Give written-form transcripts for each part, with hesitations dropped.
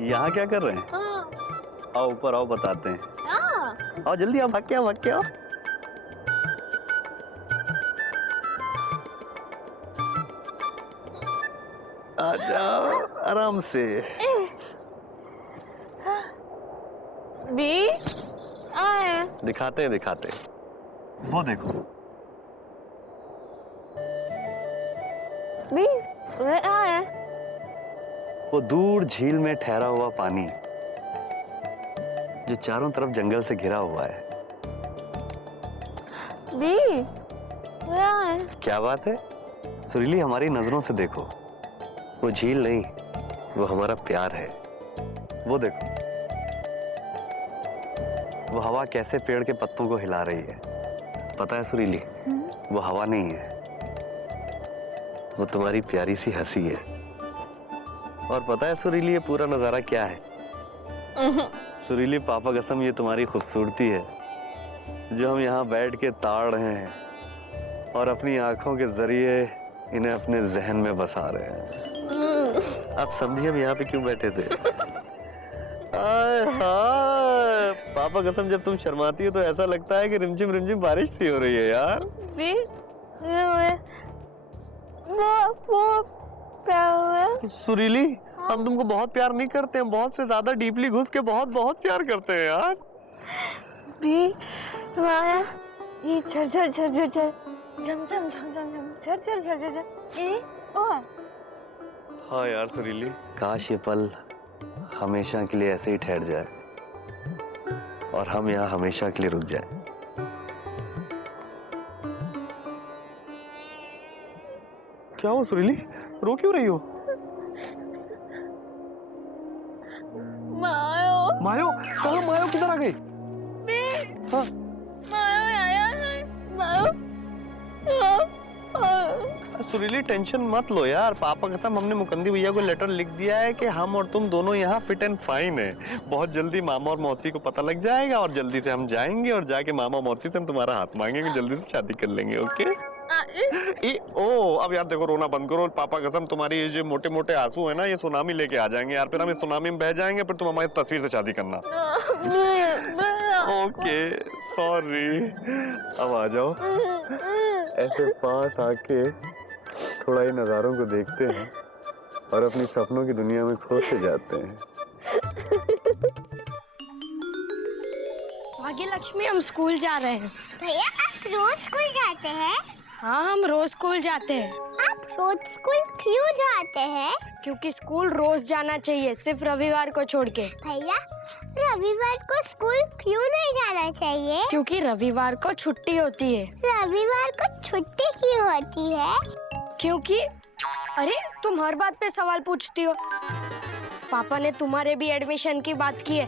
यहाँ क्या कर रहे हैं? आओ ऊपर आओ, बताते हैं। आओ जल्दी आओ, भाग के आओ, भाग के आओ। आ जाओ आराम से। बी आए दिखाते हैं दिखाते हैं। वो देखो। बी वे आए। वो दूर झील में ठहरा हुआ पानी जो चारों तरफ जंगल से घिरा हुआ है। बी वे आए। क्या बात है सुरीली, हमारी नजरों से देखो। वो झील नहीं, वो हमारा प्यार है। वो देखो, वो हवा कैसे पेड़ के पत्तों को हिला रही है। पता है सुरीली, वो हवा नहीं है, वो तुम्हारी प्यारी सी हंसी है। और पता है सुरीली, ये पूरा नजारा क्या है? सुरीली पापा कसम, ये तुम्हारी खूबसूरती है जो हम यहाँ बैठ के ताड़ रहे हैं और अपनी आंखों के जरिए इन्हें अपने जहन में बसा रहे हैं। आप समझिए हम यहाँ पे क्यों बैठे थे? आय हाय, पापा कसम जब तुम शर्माती हो तो ऐसा लगता है कि रिमझिम रिमझिम बारिश सी हो रही है यार। बी वो प्यार। सुरीली, हम तुमको बहुत प्यार नहीं करते हैं, बहुत से ज्यादा डीपली घुस के बहुत बहुत प्यार करते हैं यार। बी माया ये झर झर झर झर झर झम झम झम झम झम झर झर झर झर झर ए ओ। हाँ यार सुरीली, काश ये पल हमेशा के लिए ऐसे ही ठहर जाए और हम यहाँ हमेशा के लिए रुक जाएं। क्या हो सुरीली, रो क्यों रही हो? मायो मायो, कहाँ मायो किधर आ गई? हाँ? मायो आया है मायो। सुरीली टेंशन मत लो यार, पापा कसम हमने मुकंदी भैया को लेटर लिख दिया है कि हम और तुम दोनों यहाँ फिट एंड फाइन है। बहुत जल्दी मामा और मौसी को पता लग जाएगा और जल्दी से हम जाएंगे और जाके मामा और मौसी से हम तुम्हारा हाथ मांगेंगे, जल्दी से शादी कर लेंगे। ओके? ओ अब यार देखो, रोना बंद करो। पापा कसम तुम्हारी ये जो मोटे मोटे आंसू है ना, ये सुनामी लेके आ जाएंगे यार। फिर हम इस सुनामी में बह जाएंगे, फिर तुम हमारी तस्वीर से शादी करना। ओके सॉरी, अब आ जाओ, ऐसे पास आके थोड़ा ही नजारों को देखते हैं और अपनी सपनों की दुनिया में खो से जाते हैं। भाग्यलक्ष्मी, हम स्कूल जा रहे हैं। भैया आप रोज स्कूल जाते हैं? हाँ, हम रोज स्कूल जाते हैं। आप रोज स्कूल क्यों जाते हैं? क्योंकि स्कूल रोज जाना चाहिए, सिर्फ रविवार को छोड़ के। भैया रविवार को स्कूल क्यों नहीं जाना चाहिए? क्योंकि रविवार को छुट्टी होती है। रविवार को छुट्टी क्यों होती है? क्योंकि अरे तुम हर बात पे सवाल पूछती हो। पापा ने तुम्हारे भी एडमिशन की बात की है।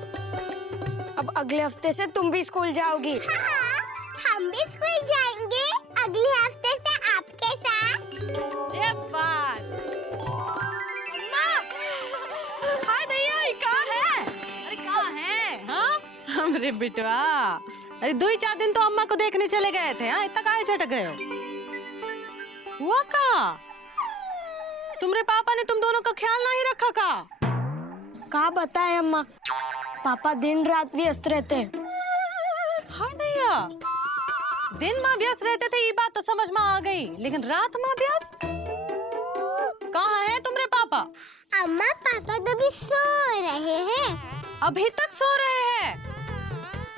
अब अगले हफ्ते से तुम भी स्कूल जाओगी। हाँ, हम भी स्कूल जाएंगे अगले हफ्ते से आपके साथ। ये बात। हाय दैया, ये कहाँ है? अरे कहाँ है? हाँ? हमरे बिटवा, अरे 2-4 दिन तो अम्मा को देखने चले गए थे। हाँ, इतना काहे झटक रहे हो? हुआ का? तुमरे पापा ने तुम दोनों का ख्याल नहीं रखा का? कहा बताए अम्मा, पापा दिन रात व्यस्त रहते हैं। हाय दैया, दिन माँ व्यस्त रहते थे ये बात तो समझ में आ गई, लेकिन रात माँ व्यस्त? कहाँ है तुमरे पापा? अम्मा पापा तो भी सो रहे हैं। अभी तक सो रहे हैं?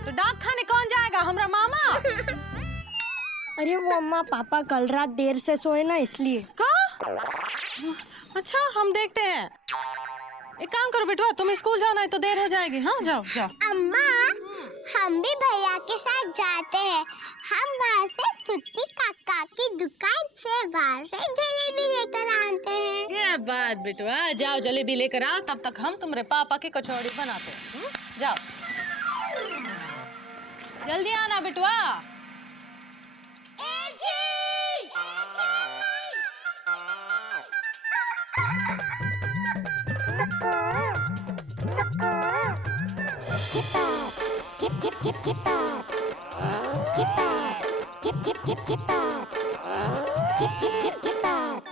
तो डाक खाने कौन जाएगा, हमरा मामा? अरे वो अम्मा, पापा कल रात देर से सोए ना, इसलिए। का? अच्छा, हम देखते हैं। एक काम करो बेटवा, तुम्हें स्कूल जाना है तो देर हो जाएगी। हाँ जाओ जाओ। अम्मा हम भी भैया के साथ जाते हैं। हम वहाँ से सुत्ती काका की दुकान से बाहर से जलेबी लेकर आते हैं। क्या बात बेटवा, जाओ जलेबी लेकर आओ, तब तक हम तुम्हारे पापा की कचौड़ी बनाते हैं। जाओ जल्दी आना बेटवा। Chip chip chip chip tap, chip tap, chip chip chip chip tap, chip chip chip chip tap.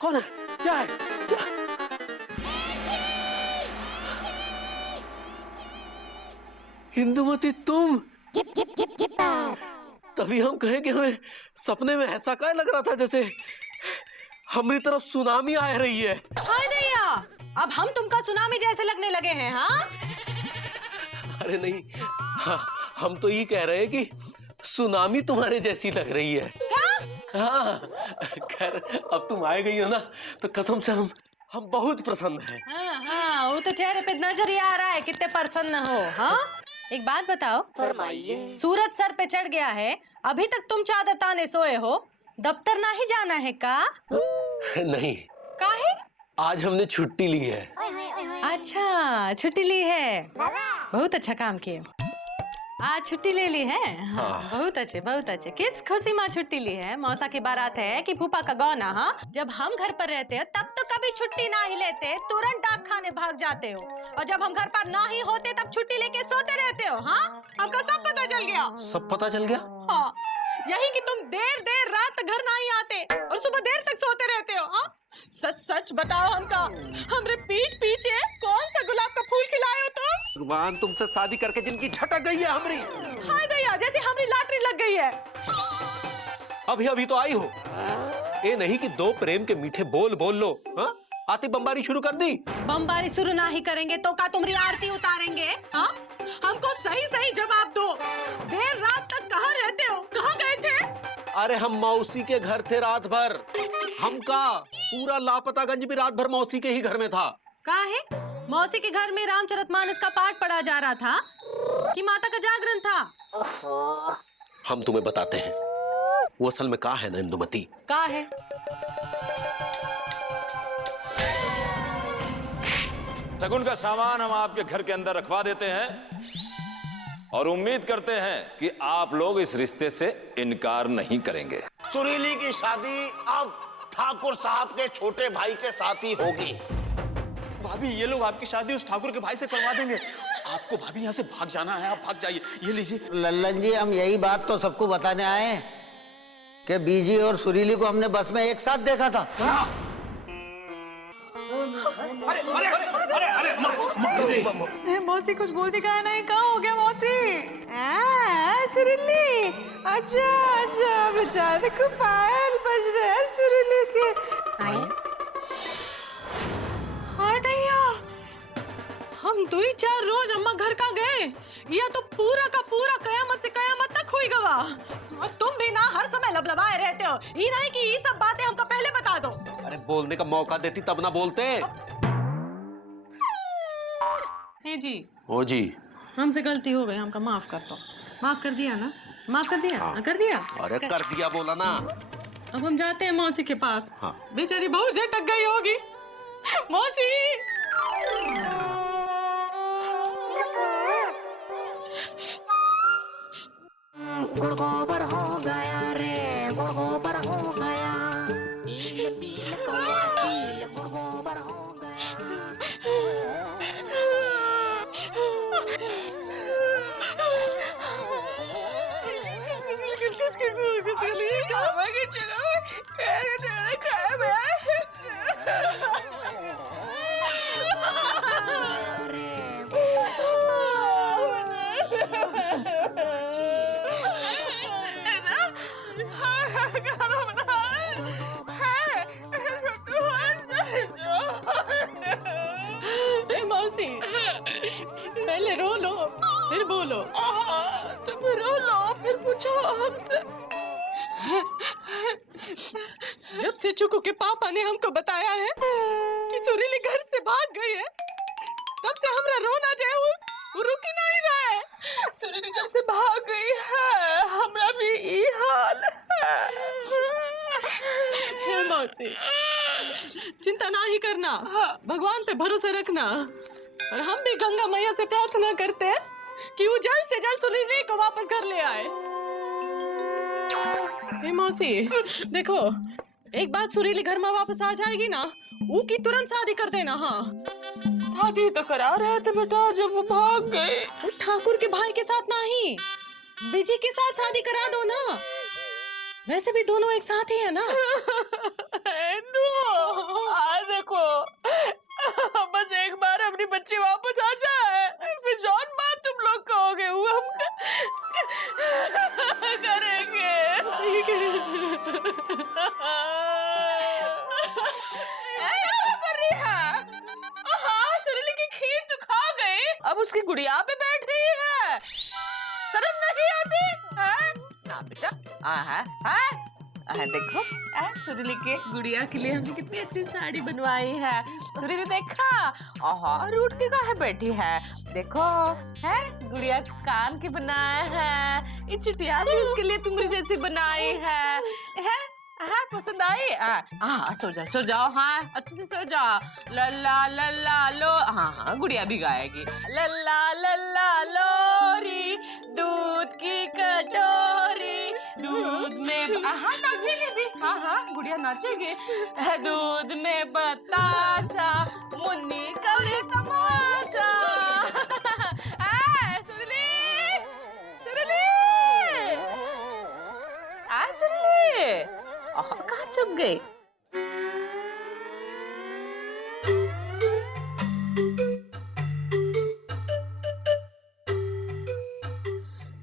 कौन है? क्या है? इंदुमती तुम? तभी हम कहें कि हमें सपने में ऐसा क्या लग रहा था जैसे हमारी तरफ सुनामी आ रही है। हाय दैया, अब हम तुमका सुनामी जैसे लगने लगे हैं? हाँ अरे नहीं, हाँ, हम तो ये कह रहे हैं कि सुनामी तुम्हारे जैसी लग रही है। क्या? हाँ, खैर अब तुम आए गई हो ना, तो कसम से हम बहुत प्रसन्न हैं। हाँ हाँ, वो तो चेहरे पे नजर ही आ रहा है कितने प्रसन्न हो। हाँ, एक बात बताओ, फरमाइए। सूरज सर पे चढ़ गया है, अभी तक तुम चादर ताने सोए हो, दफ्तर ना ही जाना है का? नहीं, काहे? आज हमने छुट्टी ली है। अच्छा, छुट्टी ली है, बहुत अच्छा काम किए। आज छुट्टी ले ली है? हाँ, बहुत अच्छे बहुत अच्छे। किस खुशी में छुट्टी ली है? मौसा की बारात है कि फूफा का गौना? हाँ, जब हम घर पर रहते हैं तब तो कभी छुट्टी ना ही लेते, तुरंत डाक खाने भाग जाते हो, और जब हम घर पर ना ही होते तब छुट्टी लेके सोते रहते हो। हाँ, हमको सब पता चल गया। सब पता चल गया? हाँ, यही कि तुम देर देर रात तक घर नहीं आते और सुबह देर तक सोते रहते हो। हाँ, सच सच बताओ हमका, हमरे पीठ पीछे कौन सा गुलाब का फूल खिलाए हो तुम? भगवान तुमसे शादी करके जिनकी झटक गई है हमारी। हाय दैया, जैसे हमारी लॉटरी लग गई है। अभी अभी तो आई हो, ये नहीं कि दो प्रेम के मीठे बोल बोल लो। हाँ, आती बमबारी शुरू कर दी। बमबारी शुरू ना ही करेंगे तो का तुम्हारी आरती उतारेंगे? हाँ, हमको सही सही जवाब दो। देर रात तक कहाँ रहते हो, कहाँ गए थे? अरे हम मौसी के घर थे रात भर। हम का पूरा लापतागंज भी रात भर मौसी के ही घर में था। काहे? मौसी के घर में रामचरितमानस का पाठ पढ़ा जा रहा था कि माता का जागरण था? हम तुम्हें बताते हैं, वो असल में का है ना इंदुमती। का है? शगुन का सामान हम आपके घर के अंदर रखवा देते हैं और उम्मीद करते हैं कि आप लोग इस रिश्ते से इनकार नहीं करेंगे। सुरीली की शादी अब ठाकुर साहब के छोटे भाई के साथ ही होगी। भाभी, ये लोग आपकी शादी उस ठाकुर के भाई से करवा देंगे। आपको भाभी यहाँ से भाग जाना है, आप भाग जाइए। ये लीजिए। लल्लन जी, हम यही बात तो सबको बताने आए हैं कि बीजी और सुरीली को हमने बस में एक साथ देखा था। अरे अरे अरे अरे अरे मौसी कुछ बोलती कहा नहीं, कहाँ हो गया मौसी? सुरीली, अच्छा अच्छा बेटा, देखो पायल बज रहे हैं सुरीली के। हाय दैया, हम 2-4 रोज अम्मा घर का गए, यह तो पूरा का पूरा कयामत से कयामत तक हुई गवा। और तुम भी ना हर समय लबलबाए रहते हो, ये नहीं कि ये सब बातें हमको पहले बता दो। अरे बोलने का मौका देती तब ना बोलते। हे जी, ओ जी, हमसे गलती हो गई, हमका माफ कर दो। माफ कर दिया ना? माफ कर दिया? हाँ। कर दिया? अरे कर दिया बोला ना। अब हम जाते हैं मौसी के पास। हाँ। बेचारी बहुत झटक गई होगी। मौसी, गुड़ गोबर हो गया रे, गुड़ गोबर हो गया, ईल बील कौआ चील, गुड़ गोबर हो मौसी, पहले रो लो फिर बोलो। तुम रो लो फिर पूछो हमसे। जब से चुकू के पापा ने हमको बताया है कि सुरीली घर से भाग गई है, तब से हमरा रोना जो है वो रुक ही नहीं रहा है। सुरीली जब से भाग गई है, हमरा भी ये हाल है। हे मौसी, चिंता ना ही करना, भगवान पे भरोसा रखना, और हम भी गंगा मैया से प्रार्थना करते हैं कि वो जल्द से जल्द सुरीली को वापस घर ले आए। हे मौसी, देखो, एक बात सुरीली घर में वापस आ जाएगी ना, वो की तुरंत शादी कर देना। हाँ, शादी तो करा रहे थे बेटा, जब वो भाग गए। ठाकुर के भाई के साथ नहीं, विजय के साथ शादी करा दो ना, वैसे भी दोनों एक साथ ही है ना। आज गुड़िया पे बैठ रही है, शर्म नहीं आती है? ना बेटा, देखो सुरीली के गुड़िया के लिए हमने कितनी अच्छी साड़ी बनवाई है। सुरीली देखा, रूठ के कहाँ बैठी है, देखो है गुड़िया कान के बनाए हैं, ये चुटिया भी उसके लिए तुम्हारी जैसी बनाई है? हाँ पसंद आई? सो जाओ, हाँ अच्छे से सो जाओ। लल्ला लल्ला लो, हाँ गुड़िया भी गाएगी। लल्ला लल्ला लोरी, दूध की कटोरी, दूध में नाचेगी भी, हाँ गुड़िया नाचेगी। दूध में बताशा, मुन्नी करे तमाशा। सुरली सुरली सुरली, कहाँ चुप गई?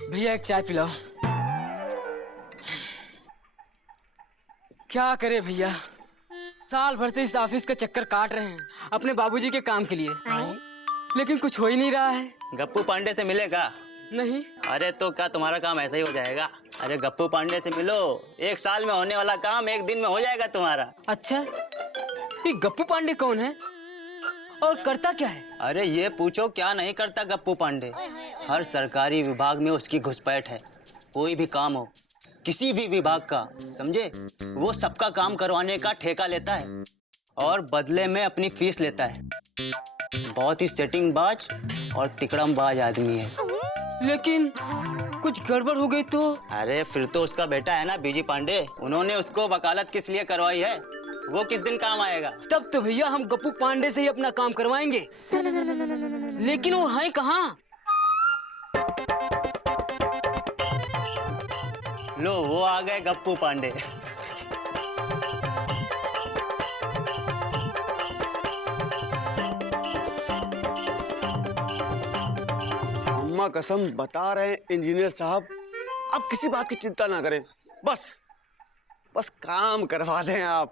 भैया एक चाय पिलाओ। क्या करे भैया, साल भर से इस ऑफिस का चक्कर काट रहे हैं अपने बाबूजी के काम के लिए, लेकिन कुछ हो ही नहीं रहा है। गप्पू पांडे से मिलेगा? नहीं। अरे तो क्या तुम्हारा काम ऐसा ही हो जाएगा? अरे गप्पू पांडे से मिलो, 1 साल में होने वाला काम 1 दिन में हो जाएगा तुम्हारा। अच्छा, ये गप्पू पांडे कौन है और करता क्या है? अरे ये पूछो क्या नहीं करता गप्पू पांडे। हर सरकारी विभाग में उसकी घुसपैठ है। कोई भी काम हो, किसी भी विभाग का, समझे, वो सबका काम करवाने का ठेका लेता है और बदले में अपनी फीस लेता है। बहुत ही सेटिंगबाज और तिकड़मबाज आदमी है। लेकिन कुछ गड़बड़ हो गई तो? अरे फिर तो उसका बेटा है ना बीजी पांडे, उन्होंने उसको वकालत किस लिए करवाई है, वो किस दिन काम आएगा? तब तो भैया हम गप्पू पांडे से ही अपना काम करवाएंगे। लेकिन वो है कहाँ? लो वो आ गए गप्पू पांडे। अम्मा कसम बता रहे हैं इंजीनियर साहब, अब किसी बात की चिंता ना करें, बस काम करवा दें आप।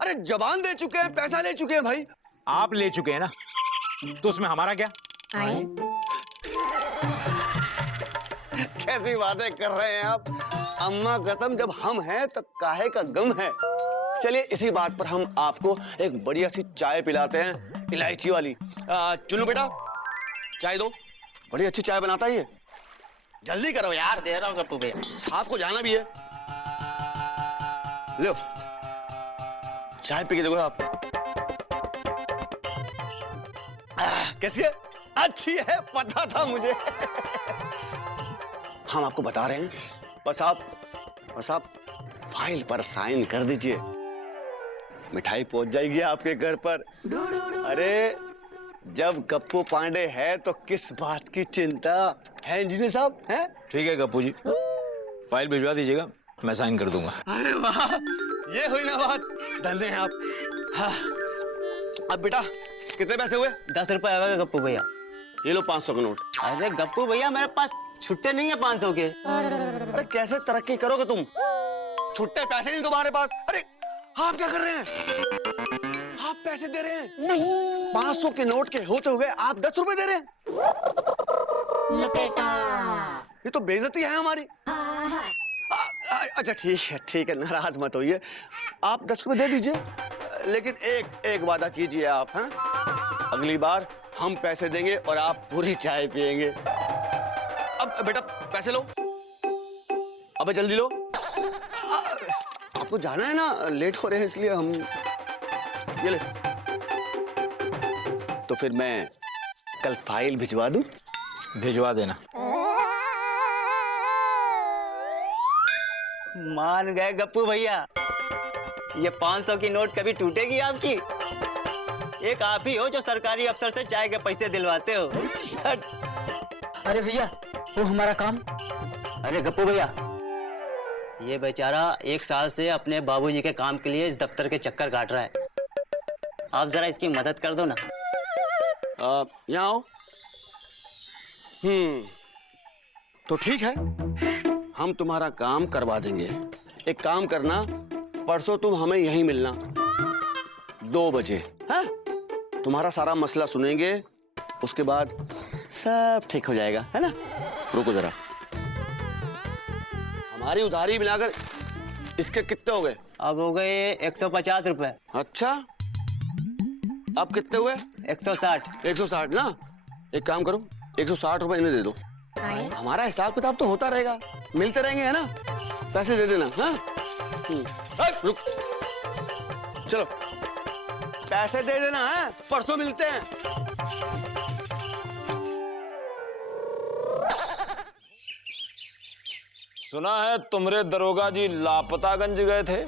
अरे जबान दे चुके हैं, पैसा ले चुके हैं भाई। आप ले चुके हैं ना, तो उसमें हमारा क्या? कैसी बातें कर रहे हैं आप? अम्मा कसम जब हम हैं तो काहे का गम है। चलिए इसी बात पर हम आपको एक बढ़िया सी चाय पिलाते हैं, इलायची वाली। चुनू बेटा चाय दो, बड़ी अच्छी चाय बनाता है ये। जल्दी करो यार। दे रहा हूँ गप्पू भैया, साहब को जाना भी है। लो चाय पी के देखो आप। कैसी है? अच्छी है, पता था मुझे। हम आपको बता रहे हैं, बस आप फाइल पर साइन कर दीजिए, मिठाई पहुंच जाएगी आपके घर पर। अरे जब गप्पू पांडे है तो किस बात की चिंता है इंजीनियर साहब? हैं? ठीक है गप्पू जी, फाइल भिजवा दीजिएगा, मैं साइन कर दूंगा। अरे वाह, ये हुई ना बात, धन्य हैं आप। हाँ। अब बेटा कितने पैसे हुए? 10 रुपए आएगा गप्पू भैया। ये लो 500 का नोट। अरे गप्पू भैया मेरे पास छुट्टे नहीं है 500 के। अरे कैसे तरक्की करोगे तुम, छुट्टे पैसे नहीं तुम्हारे पास। अरे आप क्या कर रहे हैं? आप पैसे दे रहे हैं नहीं, 500 के नोट के होते हुए आप 10 रुपए दे रहे हैं। ये तो बेइज्जती है हमारी। अच्छा ठीक है, नाराज मत होइए, आप 10 रुपए दे दीजिए, लेकिन एक वादा कीजिए आप। हाँ, अगली बार हम पैसे देंगे और आप पूरी चाय पियेंगे। अब बेटा पैसे लो, अबे जल्दी लो, आपको जाना है ना, लेट हो रहे हैं इसलिए हम। ये ले, तो फिर मैं कल फाइल भिजवा दूं? भिजवा देना। मान गए गप्पू भैया, ये 500 की नोट कभी टूटेगी आपकी? एक आप ही हो जो सरकारी अफसर से चाय के पैसे दिलवाते हो। अरे भैया वो हमारा काम। अरे गप्पू भैया, ये बेचारा 1 साल से अपने बाबूजी के काम के लिए इस दफ्तर के चक्कर काट रहा है, आप जरा इसकी मदद कर दो ना। यहाँ आओ। तो ठीक है, हम तुम्हारा काम करवा देंगे। एक काम करना, परसों तुम हमें यहीं मिलना 2 बजे। हाँ? तुम्हारा सारा मसला सुनेंगे, उसके बाद सब ठीक हो जाएगा, है ना? रुको जरा, हमारी उधारी मिलाकर इसके कितने हो गए? अब हो गए 150 रुपए। अच्छा, अब कितने हुए? 160। 160 ना? एक काम करो, 160 रुपए इन्हें दे दो। हमारा हिसाब किताब तो होता रहेगा, मिलते रहेंगे, है ना? पैसे दे देना। हाँ, रुक, चलो पैसे दे देना है, परसों मिलते हैं। सुना है तुमरे दरोगा जी लापतागंज गए थे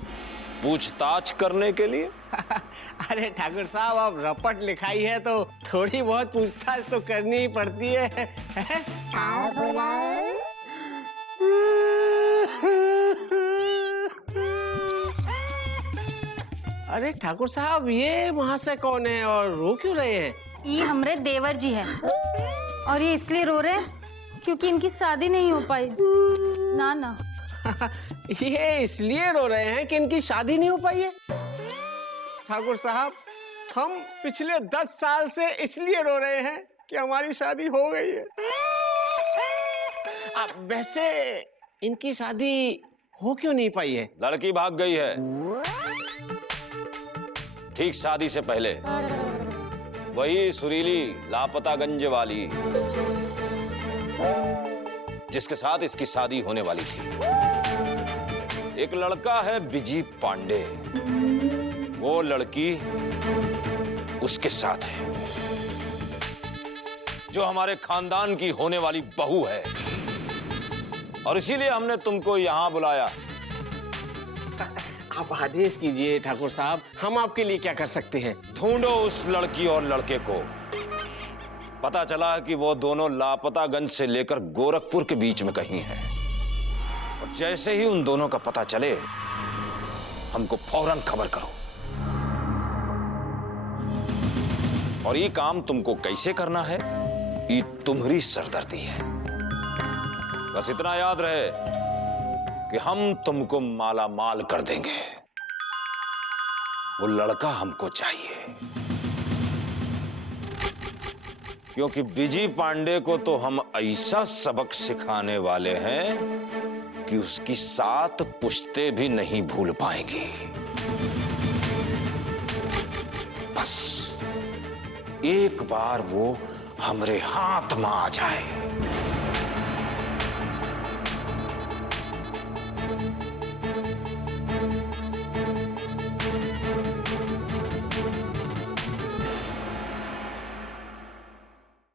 पूछताछ करने के लिए। अरे ठाकुर साहब, अब रपट लिखाई है तो थोड़ी बहुत पूछताछ तो करनी ही पड़ती है। अरे ठाकुर साहब, ये वहाँ से कौन है और रो क्यों रहे हैं? ये हमरे देवर जी हैं और ये इसलिए रो रहे हैं क्योंकि इनकी शादी नहीं हो पाई। ना ना ये इसलिए रो रहे हैं कि इनकी शादी नहीं हो पाई है। ठाकुर साहब, हम पिछले 10 साल से इसलिए रो रहे हैं कि हमारी शादी हो गई है। अब वैसे इनकी शादी हो क्यों नहीं पाई है? लड़की भाग गई है ठीक शादी से पहले। वही सुरीली लापतागंज वाली जिसके साथ इसकी शादी होने वाली थी। एक लड़का है बिजी पांडे, वो लड़की उसके साथ है जो हमारे खानदान की होने वाली बहू है, और इसीलिए हमने तुमको यहां बुलाया। आप आदेश कीजिए ठाकुर साहब, हम आपके लिए क्या कर सकते हैं? ढूंढो उस लड़की और लड़के को। पता चला कि वो दोनों लापतागंज से लेकर गोरखपुर के बीच में कहीं हैं, और जैसे ही उन दोनों का पता चले हमको फौरन खबर करो। और ये काम तुमको कैसे करना है, ये तुम्हारी सरदर्दी है। बस इतना याद रहे कि हम तुमको माला माल कर देंगे। वो लड़का हमको चाहिए, क्योंकि बिजी पांडे को तो हम ऐसा सबक सिखाने वाले हैं कि उसकी 7 पुश्ते भी नहीं भूल पाएंगे। बस एक बार वो हमरे हाथ में आ जाए